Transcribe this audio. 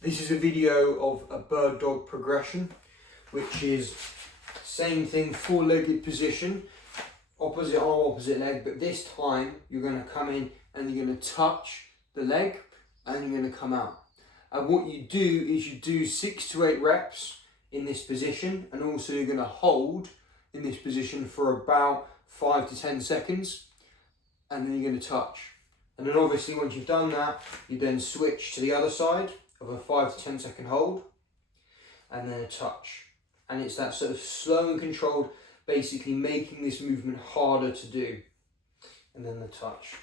This is a video of a bird dog progression, which is same thing, four-legged position, opposite arm, opposite leg, but this time you're going to come in and you're going to touch the leg and you're going to come out. And what you do is you do 6 to 8 reps in this position, and also you're going to hold in this position for about 5 to 10 seconds, and then you're going to touch. And then obviously once you've done that, you then switch to the other side of a 5 to 10 second hold, and then a touch. And it's that sort of slow and controlled, basically making this movement harder to do. And then the touch.